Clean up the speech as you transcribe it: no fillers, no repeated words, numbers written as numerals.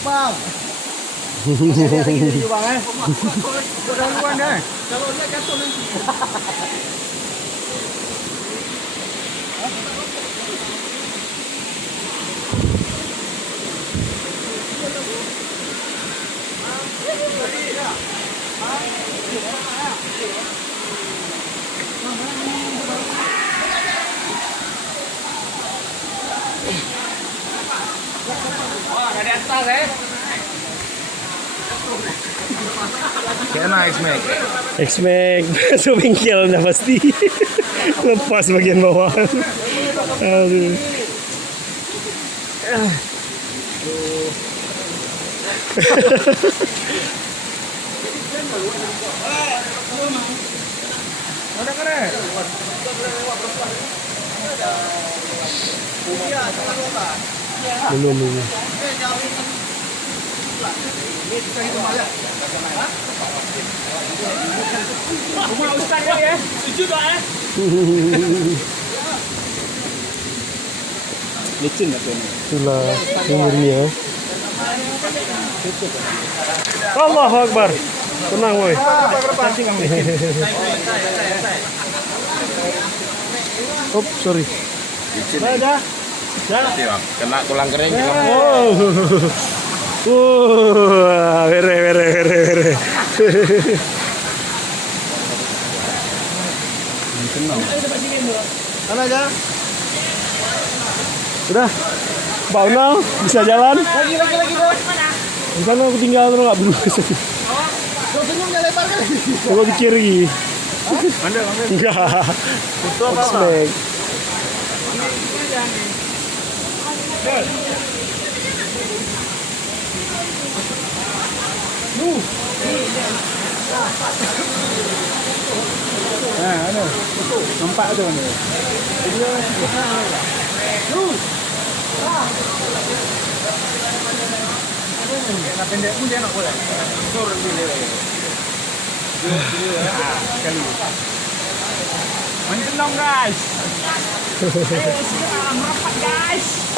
Bang. Gini bang Gangguan deh. Kalau dia jatuh nanti. Wah, ada atas Kena X-Max. X-Max masuk bengkel dah pasti. Lepas bagian bawah. Aduh. Ada keren. Belum ini. Rumah Ustaz kali ya. Setuju tak Licin tak tu? Itulah sumbernya. Allahu Akbar. Tenang woi. Oh, sorry. Licin. Dah. Kena tulang kering. Oh. Were. Mana aja? Sudah. Mbak Unal bisa jalan? Lagi bos. Di sana aku tinggal terus nggak dulu. Kau senyumnya lebar kan? Coba di kiri. Mana? Enggak. Itu apa? X-Max. Ada. Nampak tu ni. Nak pendek pun dia nak boleh. Sorry dia. Sekali. Main tenang guys. Ayo sekarang merapat guys.